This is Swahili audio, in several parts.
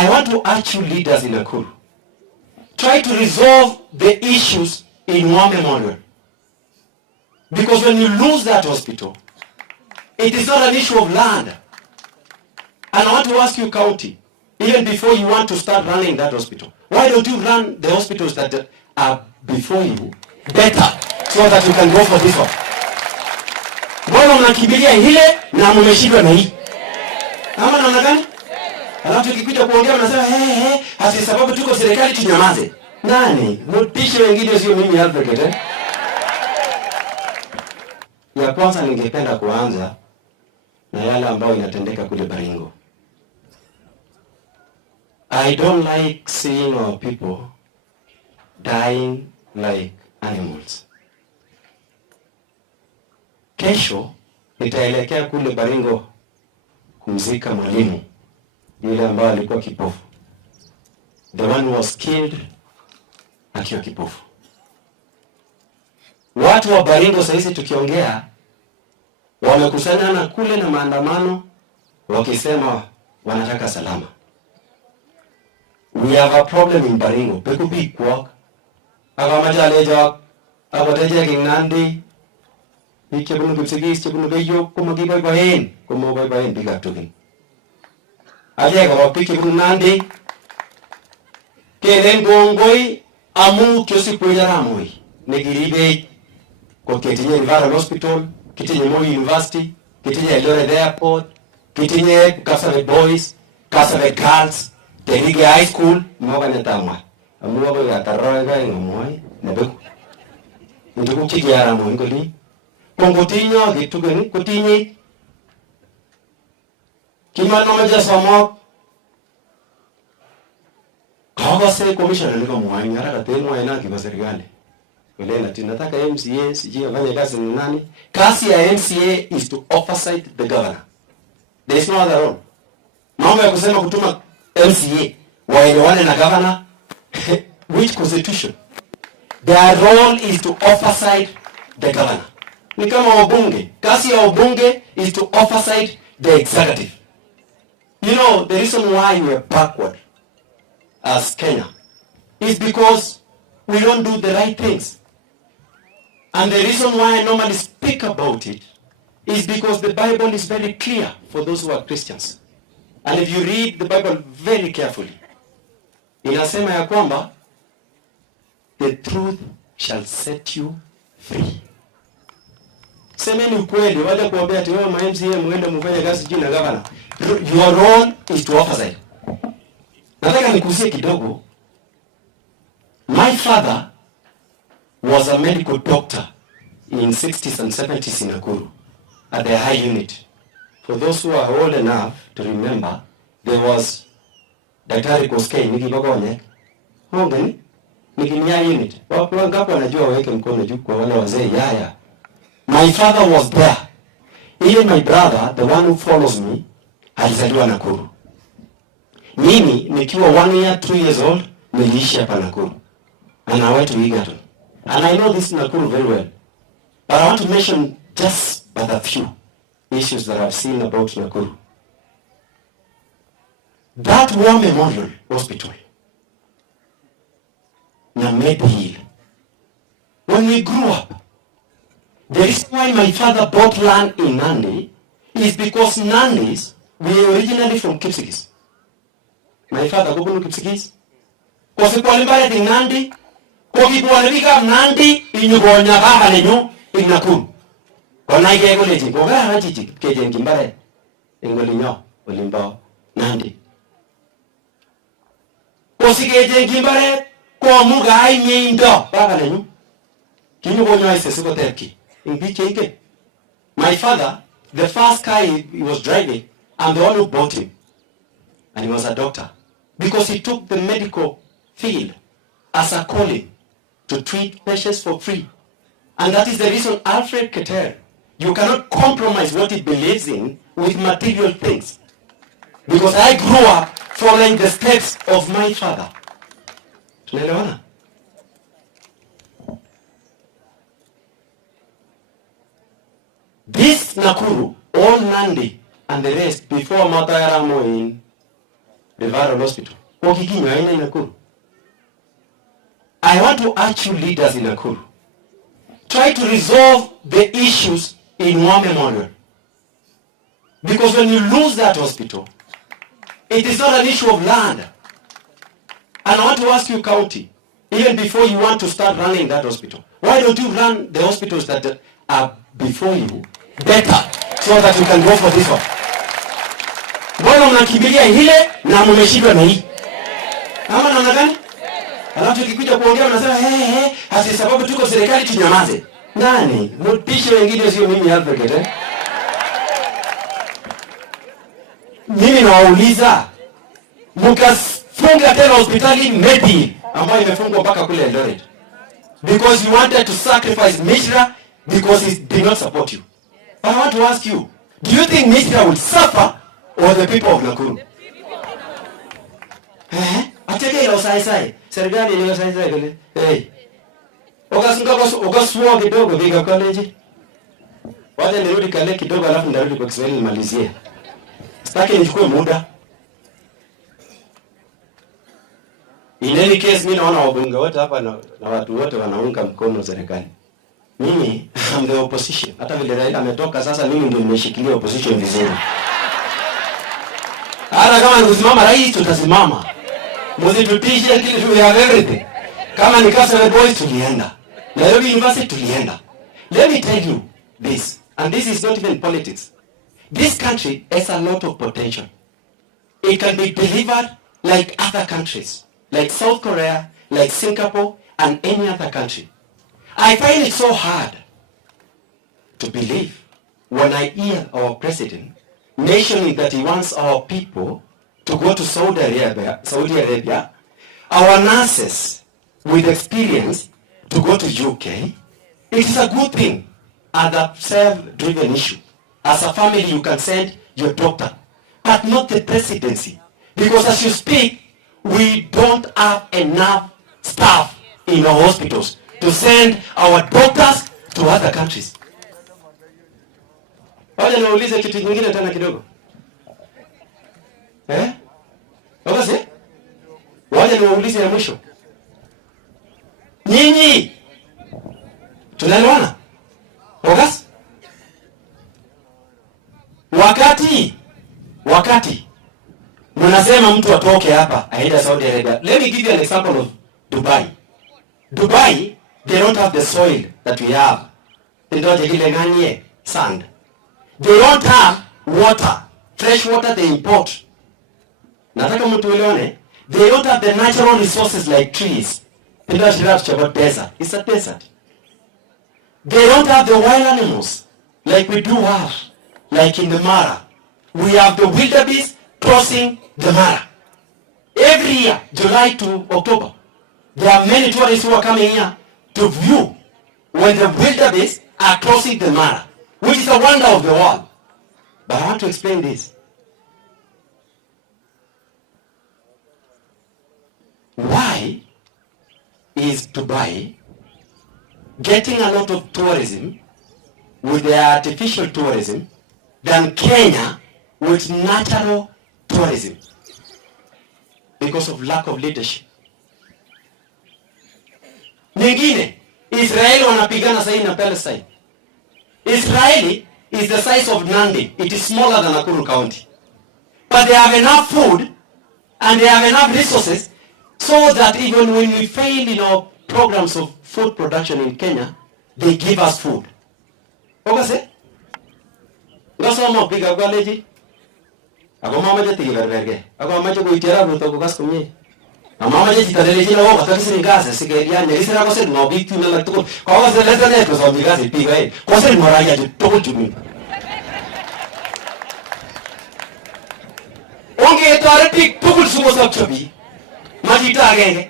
I want to urge you leaders in Nakuru, try to resolve the issues in one memorial. Because when you lose that hospital, it is not an issue of land. And I want to ask you, county, even before you want to start running that hospital, why don't you run the hospitals that are before you better so that you can go for this one? Mbona mnakimbilia ile na mmeshindwa na hii? Ama namna gani? Alafu tukikuja kuongea mnasema hasi sababu tuko serikali tunyamaze. Nani? Mtishe wengine sio mimi Afred Keter. Ya kwanza ningependa kuanza na yale ambayo inatendeka kule Baringo. I don't like seeing our people dying like animals. Kesho nitaelekea kule Baringo kumzika mwalimu yule ambaye alikuwa kipofu. The one who was killed akiwa kipofu. Watu wa Baringo sasa tukiongea wamekusanyana kule na maandamano wakisema wanataka salama. We have a problem in Baringo. Peku big work. Agamajaleja agoteje kinandi. Ikebunu kipsigis chebunu beyo kumagiboy bahen kumoboy bahen biga tukin. Aje ga piki bunu nandi. Kelen gongoi amu kyosi pojaramoy. Negiribe ko ketinye River Hospital, ketinye Moi University, ketinye Eldoret Airport, ketinye Kasarani Boys, Kasarani Girls, Terige High School, mwaga netamwa. Amu wabo ya taroga ngomoi nebeku. Ndugu kigiara mo ngoli. Kongotinyo gitugeni kutinyi. Kimano meja somok. Kawa se commissioner liko mwani haraka temo ina kwa serikali. Wale tunataka MCA sije afanye kazi ni nani? Kazi ya MCA is to oversight the governor. There is no other role. Mambo ya kusema kutuma MCA waelewane na governor which constitution? Their role is to oversight the governor. Ni kama wabunge. Kazi ya wabunge is to oversight the executive. You know, the reason why we are backward as Kenya is because we don't do the right things. And the reason why I normally speak about it is because the Bible is very clear for those who are Christians. And if you read the Bible very carefully, inasema ya kwamba the truth shall set you free. Semeni ukweli, wale kuambia ati wewe MCA muende mfanye kazi chini na governor. Your role is to oversight. Nataka nikusie kidogo. My father was a medical doctor in 60s and 70s in Nakuru at the high unit. For those who are old enough to remember, there was Daktari Koskei Nikibagonye. Hongani Nikinya unit. Wapo wangapi wanajua waweke mkono juu kwa wale wazee yaya. My father was there. Even my brother, the one who follows me, alizaliwa Nakuru. Mimi nikiwa 1 year, 2 years old, niliishi hapa Nakuru. And I went to Egerton. And I know this Nakuru very well. But I want to mention just but a few issues that I've seen about Nakuru. That War Memorial Hospital, Namete Hill, when we grew up, the reason why my father bought land in Nandi is because Nandis were originally from Kipsigis. My father go to Kipsigis. Kosi kwalimbaya di Nandi, koki kwalibika Nandi inyugonya kama nenyu Nakuru. Kona ike kuleji, koga hajiji keje nkimbare ingolinyo ulimbao Nandi. Kosi keje nkimbare kwa muga hai miindo kama nenyu. Kinyugonya ise siko terki. My father, the first car he was driving, I'm the one who bought him. And he was a doctor. Because he took the medical field as a calling to treat patients for free. And that is the reason Afred Keter, you cannot compromise what he believes in with material things. Because I grew up following the steps of my father. Tunaelewana? This Nakuru, all Nandi and the rest before Matayaramo in referral hospital. Kwa Kikinyo haina Nakuru. I want to urge you leaders in Nakuru. Try to resolve the issues in one memorial. Because when you lose that hospital, it is not an issue of land. And I want to ask you, county, even before you want to start running that hospital, why don't you run the hospitals that are before you better so that you can go for this one? Mbona mnakimbilia ile na mmeshindwa na hii? Ama namna gani? Alafu tukikuja kuongea mnasema hasi sababu tuko serikali tunyamaze. Nani? Mtisho wengine sio mimi Afred Keter. Mimi nawauliza mkafunga tena hospitali Medi ambayo imefungwa mpaka kule Eldoret. Because you wanted to sacrifice Mishra because he did not support you. But I want to ask you, do you think Mishra will suffer or the people of Nakuru? Ateke ilo sai. Serikali ilo sai kule. Ukasuwa kidogo Viga College. Wacha nirudi kale kidogo alafu ndarudi kwa Kiswahili nimalizie. Sitaki nichukue muda. In any case, mimi naona wabunge wote hapa na watu wote wanaunga mkono serikali. Mimi I'm the opposition. Hata vile Raila ametoka sasa mimi ndio nimeshikilia opposition vizuri. Hata kama nikusimama rais tutasimama. Msitutishe kile tu ya everything. Kama ni Kasarani boys tulienda. Nairobi University tulienda. Let me tell you this, and this is not even politics. This country has a lot of potential. It can be delivered like other countries, like South Korea, like Singapore, and any other country. I find it so hard to believe when I hear our president mentioning that he wants our people to go to Saudi Arabia, our nurses with experience to go to UK. It is a good thing and a self-driven issue. As a family, you can send your doctor, but not the presidency. Because as you speak, we don't have enough staff in our hospitals to send our doctors to other countries. Wacha niulize kitu kingine tena kidogo. Wacha wacha niulize ya mwisho. Nyinyi tunaelewana? Wagas? Wakati mnasema mtu atoke hapa aende Saudi Arabia. Let me give you an example of Dubai. Dubai, they don't have the soil that we have. They don't have sand. They don't have water. Fresh water they import. Nataka mtu uelewane. They don't have the natural resources like trees. They don't have about desert. It's a desert. They don't have the wild animals like we do have. Like in the Mara. We have the wildebeest crossing the Mara. Every year, July to October, there are many tourists who are coming here to view when the wildebeest are crossing the Mara, which is a wonder of the world. But I want to explain this. Why is Dubai getting a lot of tourism with the artificial tourism than Kenya with natural tourism? Because of lack of leadership. Nyingine, Israeli wanapigana sasa na Palestine. Israeli is the size of Nandi. It is smaller than Nakuru County. But they have enough food and they have enough resources so that even when we fail in our programs of food production in Kenya, they give us food. Okay, say? Ngasoma piga college. Ako mama je tiki berberge. Ako mama je kuitera Ruto kukas kumye. Mama je titadele jina wao kataki ngase sigeria nyerisira ko se no bitu na lakto. Ko se leta ne ko so ngase piga e. Ko se moraya je to jumi. Onge tare tik tukul sumo sab chabi. Majita agenge.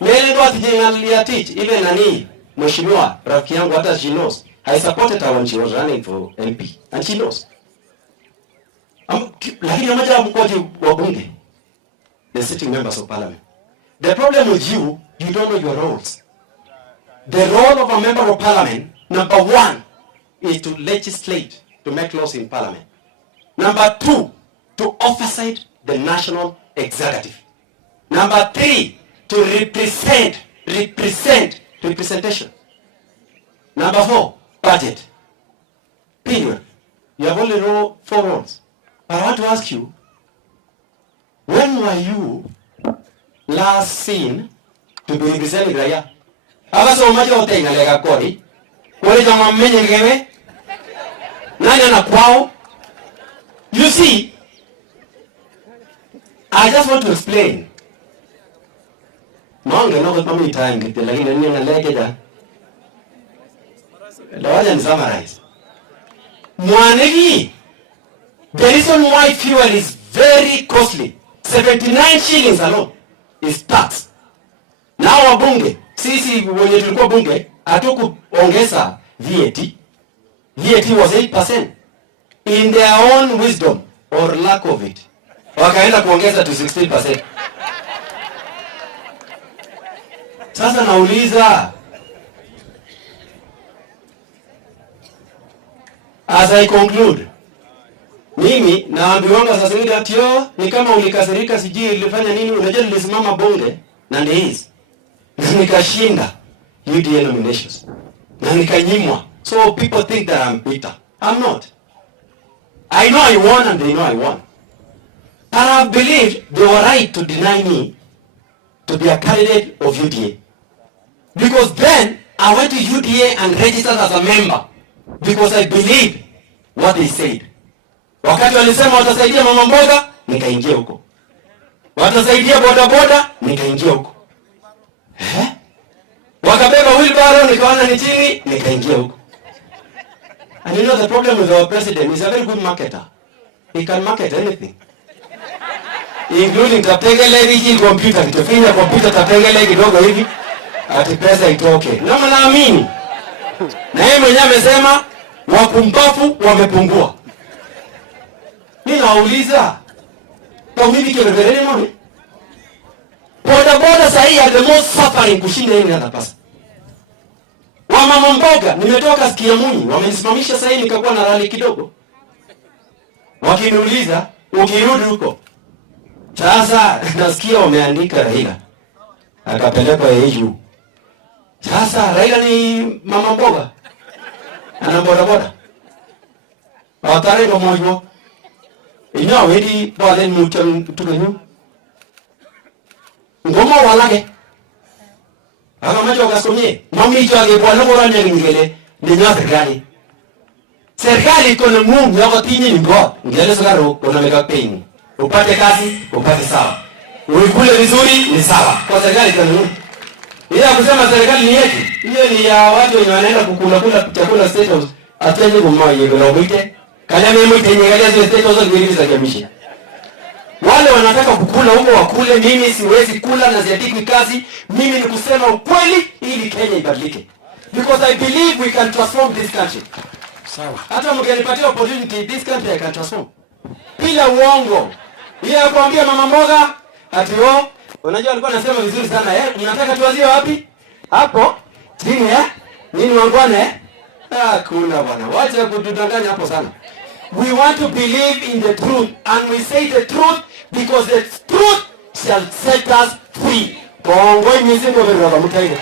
Mele ndo atijengalia teach ile nani mheshimiwa rafiki yangu hata she knows. I supported her when she was running for MP and she knows. Lakini amaja mkoji wa bunge, the sitting members of parliament. The problem with you, you don't know your roles. The role of a member of parliament, number one, is to legislate, to make laws in parliament. Number two, to oversight the national executive. Number 3, to representation. Number 4, budget. Period. You have only 4 roles. But I want to ask you, when were you last seen to be representing Raya? Aba so much of thing like a kori. Wale jama mmenye ngewe? Nani anakwao? You see, I just want to explain. Monge no kwa mimi time kiti lakini nini ngaleke ja. Lawaja ni summarize. Mwanegi, the reason why fuel is very costly, 79 shillings alone, is tax. Na wabunge, sisi wenye tulikuwa bunge, hatukuongeza VAT. VAT was 8%. In their own wisdom or lack of it, wakaenda kuongeza to 16%. Sasa nauliza, as I conclude, mimi naambiwanga sasa hivi atio ni kama ulikasirika sijui ilifanya nini, unajua nilisimama bunge na ndizi na nikashinda UDA nominations na nikanyimwa. So people think that I'm bitter. I'm not. I know I won and they know I won. And I believe they were right to deny me to be a candidate of UDA. Because then I went to UDA and registered as a member because I believed what they said. Wakati walisema watasaidia mama mboga, nikaingia huko. Watasaidia boda boda, nikaingia huko. Wakabeba wheelbarrow, nikaona ni chini, nikaingia huko. And you know the problem with our president, he's a very good marketer. He can market anything. Including tapengele hii computer, kitafinya computer tapengele kidogo hivi, ati pesa itoke. Na mnaamini? Na yeye mwenyewe amesema wapumbavu wamepungua. Mimi nauliza, kwa mimi kirevereni mami? Boda boda sahi are the most suffering kushinda any other person. Wa mama mboga, nimetoka sikia muni, wamenisimamisha sahi nikakuwa na rally kidogo. Wakiniuliza, ukirudi huko. Sasa nasikia wameandika Raila. Akapelekwa EU. Sasa Raila ni mama mboga. Ana boda boda. Watare kwa mojo. Ina wedi bale mutan tukanyu. Ngoma walage. Aga majo kasomye. Mami joage bwana bora ngele ni nya serikali. Serikali iko na Mungu yako tinyi ni God. Ngele sokaro kuna meka pain. Upate kazi, upate sawa. Uikule vizuri ni sawa. Kwa serikali iko na Mungu. Ila kusema serikali ni yetu. Hiyo ni ya watu wenye wanaenda kukula chakula state house. Atenye kumwa yego na mwite. Kanya mimi tenyegalia zile state house ngiri za kamishi. Wale wanataka kukula huko wakule, mimi siwezi kula na ziadiki kazi. Mimi ni kusema ukweli ili Kenya ibadilike. Because I believe we can transform this country. Sawa. Hata mngenipatia opportunity, this country I can transform. Bila uongo. Yeye akwambia mama mboga ati wao, unajua alikuwa anasema vizuri sana mnataka tuanzie wapi? Hapo chini nini wangwane kuna bwana. Wacha kutudanganya hapo sana. We want to believe in the truth and we say the truth because the truth shall set us free. Bongo imizingo bero mutaile.